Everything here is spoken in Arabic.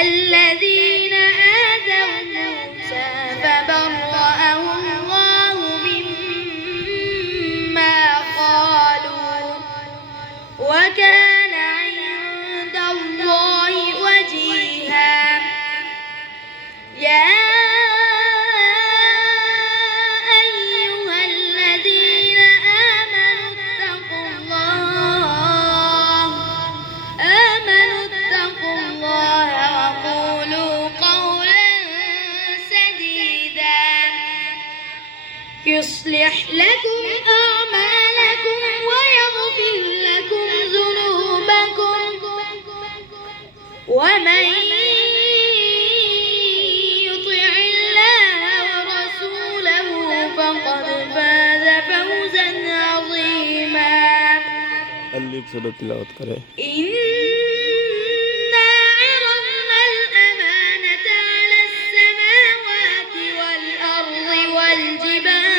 الذين آذوا موسى فبرأه الله مما قالوا وكان عند الله وجيها. يا أيها الذين آمنوا اتقوا الله وقولوا قولا سديدا يصلح لكم أعمالكم ويغفر لكم ذنوبكم ومن يطع الله ورسوله فقد فاز فوزا عظيما. अल्लीब से तिलावत करें। إنا عرضنا الأمانة على السماوات والأرض والجبال